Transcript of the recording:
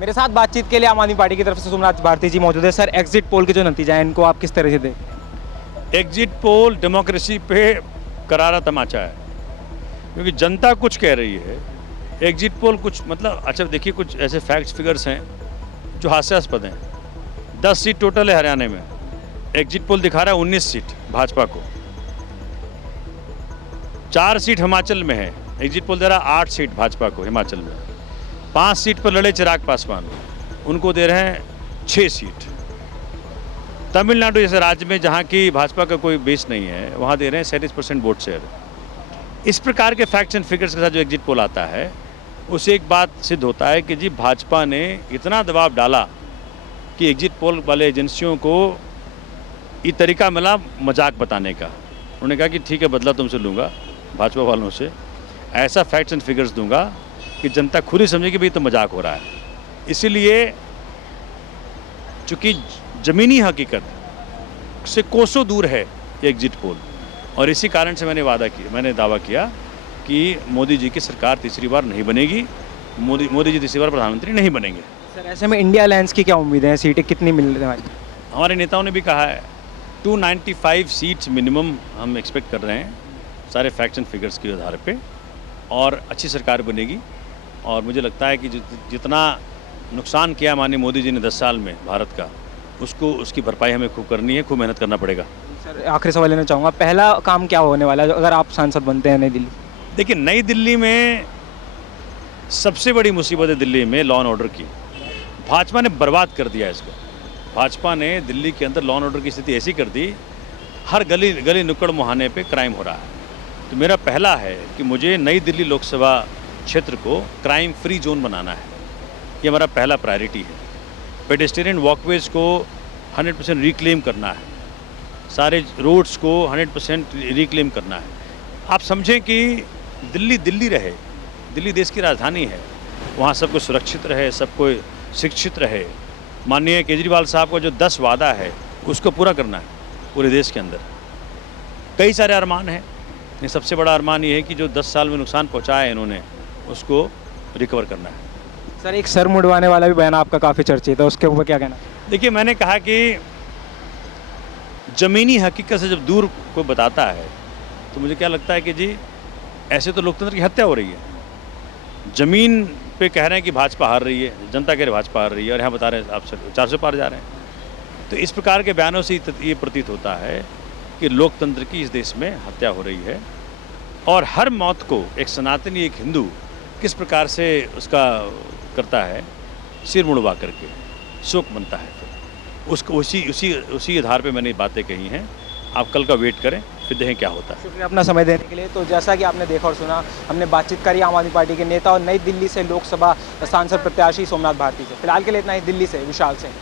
मेरे साथ बातचीत के लिए आम आदमी पार्टी की तरफ से सोमनाथ भारती जी मौजूद है। सर, एग्जिट पोल के जो नतीजा है इनको आप किस तरह से देखते हैं? एग्जिट पोल डेमोक्रेसी पे करारा तमाचा है, क्योंकि जनता कुछ कह रही है, एग्जिट पोल कुछ मतलब। अच्छा देखिए, कुछ ऐसे फैक्ट्स फिगर्स हैं जो हास्यास्पद हैं। 10 सीट टोटल है हरियाणा में, एग्जिट पोल दिखा रहा है 19 सीट भाजपा को। 4 सीट हिमाचल में है, एग्जिट पोल दे रहा है 8 सीट भाजपा को हिमाचल में। 5 सीट पर लड़े चिराग पासवान, उनको दे रहे हैं 6 सीट। तमिलनाडु जैसे राज्य में जहाँ की भाजपा का कोई बेस नहीं है, वहाँ दे रहे हैं 37% वोट शेयर। इस प्रकार के फैक्ट्स एंड फिगर्स के साथ जो एग्जिट पोल आता है, उससे एक बात सिद्ध होता है कि जी भाजपा ने इतना दबाव डाला कि एग्जिट पोल वाले एजेंसियों को ये तरीका मिला मजाक बताने का। उन्होंने कहा कि ठीक है, बदला तुमसे लूँगा, भाजपा वालों से ऐसा फैक्ट्स एंड फिगर्स दूंगा कि जनता खुद ही समझे कि भाई तो मजाक हो रहा है। इसीलिए चूँकि ज़मीनी हकीकत से कोसों दूर है ये एग्जिट पोल, और इसी कारण से मैंने दावा किया कि मोदी जी की सरकार तीसरी बार नहीं बनेगी, मोदी जी तीसरी बार प्रधानमंत्री नहीं बनेंगे। सर, ऐसे में इंडिया अलायंस की क्या उम्मीदें हैं? सीटें कितनी मिलने वाली? हमारे नेताओं ने भी कहा है 295 सीट्स मिनिमम हम एक्सपेक्ट कर रहे हैं, सारे फैक्ट्स एंड फिगर्स के आधार पे, और अच्छी सरकार बनेगी। और मुझे लगता है कि जितना नुकसान किया माननीय मोदी जी ने 10 साल में भारत का, उसकी भरपाई हमें खूब करनी है, खूब मेहनत करना पड़ेगा। सर, आखिरी सवाल लेना चाहूँगा, पहला काम क्या होने वाला है अगर आप सांसद बनते हैं नई दिल्ली? देखिए, नई दिल्ली में सबसे बड़ी मुसीबत है दिल्ली में लॉ एंड ऑर्डर की। भाजपा ने बर्बाद कर दिया इसको। भाजपा ने दिल्ली के अंदर लॉ एंड ऑर्डर की स्थिति ऐसी कर दी, हर गली नुक्कड़ मुहाने पे क्राइम हो रहा है। तो मेरा पहला है कि मुझे नई दिल्ली लोकसभा क्षेत्र को क्राइम फ्री जोन बनाना है, ये हमारा पहला प्रायोरिटी है। पेडेस्टेरियन वॉकवेज को 100% रिक्लेम करना है, सारे रोड्स को 100% रिक्लेम करना है। आप समझें कि दिल्ली रहे, दिल्ली देश की राजधानी है, वहाँ सबको सुरक्षित रहे, सबको शिक्षित रहे। माननीय केजरीवाल साहब का जो 10 वादा है उसको पूरा करना है पूरे देश के अंदर। कई सारे अरमान हैं, ये सबसे बड़ा अरमान ये है कि जो 10 साल में नुकसान पहुँचाया है इन्होंने, उसको रिकवर करना है। सर, एक सर मुड़वाने वाला भी बयान आपका काफ़ी चर्चित है, उसके ऊपर क्या कहना? देखिए, मैंने कहा कि ज़मीनी हकीकत से जब दूर कोई बताता है तो मुझे क्या लगता है कि जी ऐसे तो लोकतंत्र की हत्या हो रही है। ज़मीन पे कह रहे हैं कि भाजपा हार रही है, जनता कह रही है भाजपा हार रही है, और यहाँ बता रहे हैं आप 400 पार जा रहे हैं। तो इस प्रकार के बयानों से ये प्रतीत होता है कि लोकतंत्र की इस देश में हत्या हो रही है, और हर मौत को एक सनातनी, एक हिंदू किस प्रकार से उसका करता है, सिर मुड़वा करके शोक बनता है। फिर उसको उसी आधार पे मैंने बातें कही हैं। आप कल का वेट करें, फिर देखें क्या होता है। शुक्रिया अपना समय देने के लिए। तो जैसा कि आपने देखा और सुना, हमने बातचीत करी आम आदमी पार्टी के नेता और नई दिल्ली से लोकसभा सांसद प्रत्याशी सोमनाथ भारती से। फिलहाल के लिए इतना ही। दिल्ली से विशाल सिंह।